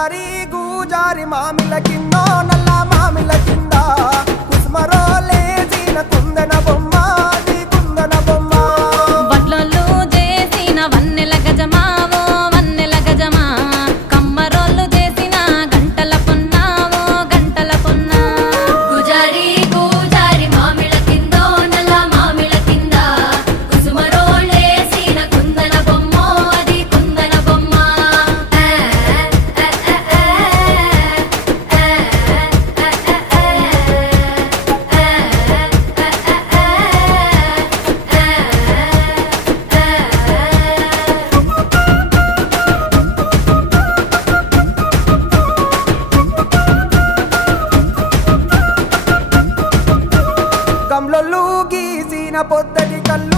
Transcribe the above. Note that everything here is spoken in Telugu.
పూజారి గూజారి మామిల కింద నల్ల మామిల కింద కుస్మరో లేచిన కుందన బొమ్మ నీ కుందన బొమ్మ వడ్లలు చేసిన వన్నెల గజమావో వన్నెల గజమా కమ్మరోళ్ళు చేసిన గంటల పొన్నావో గంటల పొన్నా గుజారి గూజారి మామిళ్ళ కిందో నల్ల మామిళ్ళ కింద కుసుమరోళ్ళేసిన కుందన బొమ్మో అది కుందన బొమ్మ గమ్లొల్లు గీసిన పొద్దటి కళ్ళు